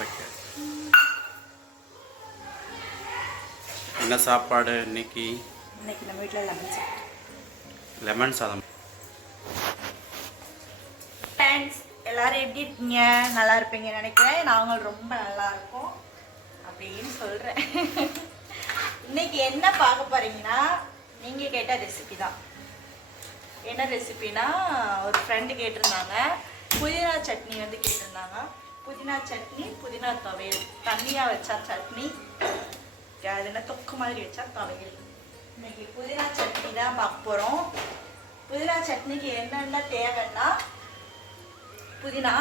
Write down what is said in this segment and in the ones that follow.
Okay என்ன சாப்பாடு இன்னைக்கு? இன்னைக்கு நம்ம வீட்டில் லெமன் சாப்பிட்டோம் லெமன் சாதம். ஃப்ரெண்ட்ஸ் எல்லாரும் எப்படி இருக்கீங்க? நல்லா இருப்பீங்கன்னு நினைக்கிறேன். நாங்கள் ரொம்ப நல்லா இருக்கோம் அப்படின்னு சொல்கிறேன் இன்னைக்கு என்ன பார்க்க போறீங்கன்னா நீங்கள் கேட்ட ரெசிபி தான். என்ன ரெசிபினா ஒரு ஃப்ரெண்டு கேட்டிருந்தாங்க. புதினா சட்னி வந்து கேட்டிருந்தாங்க. புதினா சட்னி புதினா துவையல். தண்ணியாக வச்சா சட்னி. அது என்ன தொக்கு மாதிரி வச்சா துவையல். இன்னைக்கு புதினா சட்னி தான் பார்க்க போகிறோம் புதினா சட்னிக்கு என்னென்ன தேவைன்னா புதினா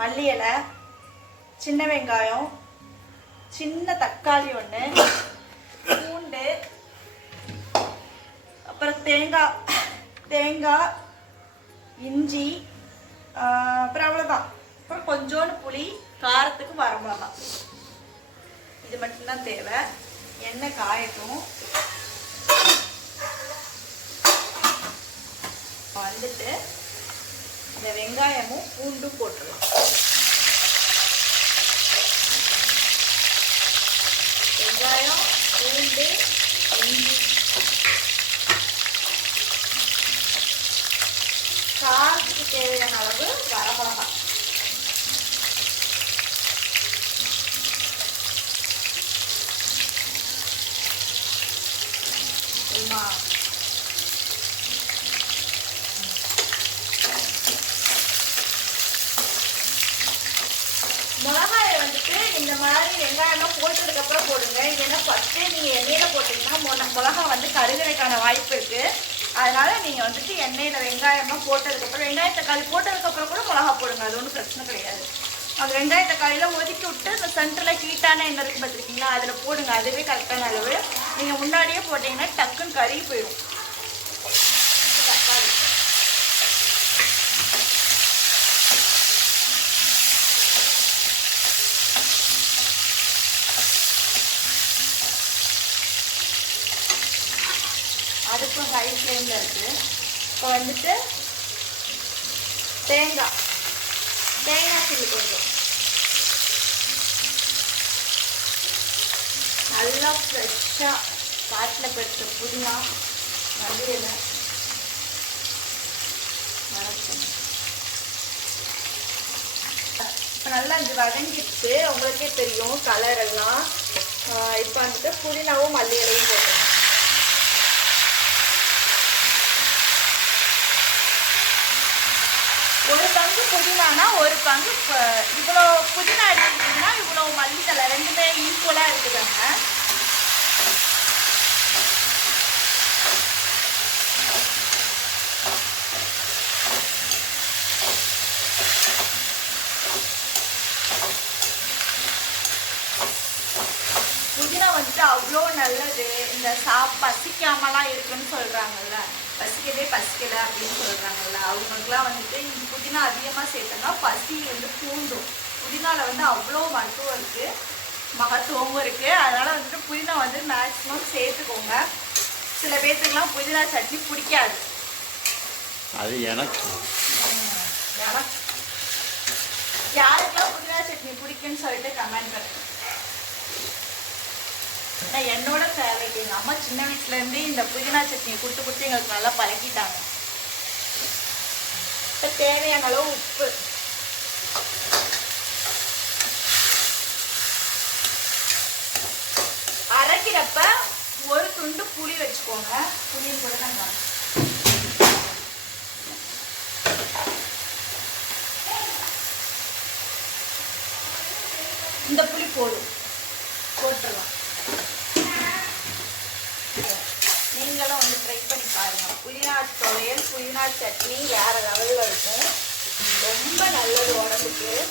மல்லி இலை சின்ன வெங்காயம் சின்ன தக்காளி ஒன்று பூண்டு அப்புறம் தேங்காய் தேங்காய் இஞ்சி அப்புறம் அவ்வளோதான் அப்புறம் கொஞ்சோண்டு புளி காரத்துக்கு வரமிளகா இது மட்டும்தான் தேவை எண்ணெய் காயட்டும் வந்துட்டு இந்த வெங்காயமும் பூண்டும் போட்டுடலாம் வெங்காயம் பூண்டு இஞ்சி காரத்துக்கு தேவையான அளவு வரமிளகா. சரிம்மா மிளகாயை வந்துட்டு இந்த மாதிரி வெங்காயம்லாம் போட்டதுக்கு அப்புறம் போடுங்க. ஏன்னா ஃபஸ்ட்டே நீங்கள் எண்ணெயில் போட்டிங்கன்னா மிளகா வந்து கருகிறதுக்கான வாய்ப்பு இருக்குது அதனால நீங்கள் வந்துட்டு எண்ணெயில் வெங்காயம்லாம் போட்டதுக்கப்புறம் வெங்காய தக்காளி போட்டதுக்கப்புறம் கூட மிளகா போடுங்க அது ஒன்றும் பிரச்சனை கிடையாது. அது வெங்காய தக்காளியில் ஒதுக்கி விட்டு இந்த சென்டரில் ஹீட்டான எண்ணெய் இருக்கு பார்த்துருக்கீங்களா அதில் போடுங்க அதுவே கரெக்டான அளவு. நீங்கள் முன்னாடியே போட்டிங்கன்னா டக்குன்னு கறி போயிடும் தக்காளி அதுக்கும் ஹை ஃப்ளேமில் இருக்குது இப்போ வந்துட்டு தேங்காய். தேங்காய் சில்லு கொஞ்சம். நல்லா ஃப்ரெஷ்ஷாக காட்டில் பெற்ற புதினா மல்லியில். வணக்கம். இப்போ நல்லா இது வதங்கிடுச்சு. உங்களுக்கே தெரியும் கலர் எல்லாம். இப்போ வந்துட்டு புதினாவும் மல்லி இலையும் ஒரு பங்கு புதினானா ஒரு பங்கு இவ்வளோ புதினா எடுத்துக்கிட்டிங்கன்னா இவ்வளோ மல்லித்தலை ரெண்டுமே ஈக்குவலாக இருக்குதுங்க புதினா வந்துட்டு அவ்வளோ நல்லது. இந்த சா பசிக்காமலாம் இருக்குன்னு சொல்கிறாங்கல்ல பசிக்கவே பசிக்கல அப்படின்னு சொல்கிறாங்கல்ல அவங்களுக்குலாம் வந்துட்டு இந்த புதினா அதிகமாக சேர்த்தோம்னா பசி வந்து பூண்டும் புதினாவில் வந்து அவ்வளோ மருத்துவம் இருக்குது மகத்துவமும் இருக்குது அதனால் வந்துட்டு புதினா வந்து மேக்ஸிமம் சேர்த்துக்கோங்க. சில பேர்த்துக்குலாம் புதினா சட்னி பிடிக்காது. அது எனக்கு. எனக்கு. யாருக்கெல்லாம் புதினா சட்னி பிடிக்கும்னு சொல்லிட்டு கமெண்ட் பண்ணுங்க. ஆனால் என்னோட ஃபேவரட் எங்கள் அம்மா சின்ன வயசுலேருந்தே இந்த புதினா சட்னி கொடுத்து கொடுத்து எங்களுக்கு நல்லா பழக்கிட்டாங்க. இப்போ தேவையான அளவு உப்பு. அரைக்கிறப்ப ஒரு துண்டு புளி வச்சுக்கோங்க. புளியும் கூட தான் இந்த புளி போடும் போட்டுடலாம் நீங்களும் வந்து ட்ரை பண்ணி பாருங்க புதினா துவையல் புதினா சட்னி வேற லெவலில் இருக்கும். ரொம்ப நல்லது உடம்புக்கு.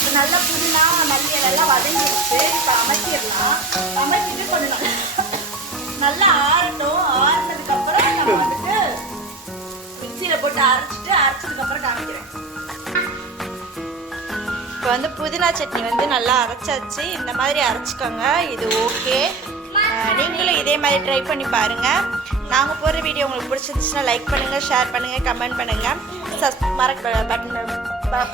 இப்ப நல்ல புதினா மல்லி எல்லாம் வதங்கிடுச்சு. இப்போ அமைச்சிடலாம் அமைச்சிட்டு கொஞ்சம் நல்லா- ஆறட்டும். ஆறுனதுக்கப்புறம் நம்ம வந்துட்டு போட்டு அரைச்சிட்டு அரைச்சதுக்கப்புறம் காமிக்கிறேன். இப்போ வந்து புதினா சட்னி வந்து நல்லா அரைச்சாச்சு. இந்த மாதிரி அரைச்சிக்கோங்க. இது ஓகே. நீங்களும் இதே மாதிரி ட்ரை பண்ணி பாருங்கள் நாங்கள் போடுற வீடியோ உங்களுக்கு பிடிச்சிருந்துச்சுன்னா லைக் பண்ணுங்கள் ஷேர் பண்ணுங்கள் கமெண்ட் பண்ணுங்கள் சஸ் மறக்க பட்டன்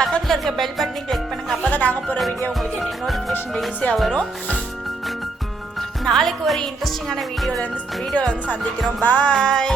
பக்கத்தில் இருக்க பெல் பட்டனையும் கிளிக் பண்ணுங்கள் அப்போ தான் நாங்கள் போகிற வீடியோ உங்களுக்கு நோட்டிஃபிகேஷன் ஈஸியாக வரும். நாளைக்கு ஒரு இன்ட்ரெஸ்டிங்கான வீடியோவில் இருந்து வீடியோவில் வந்து சந்திக்கிறோம். பாய்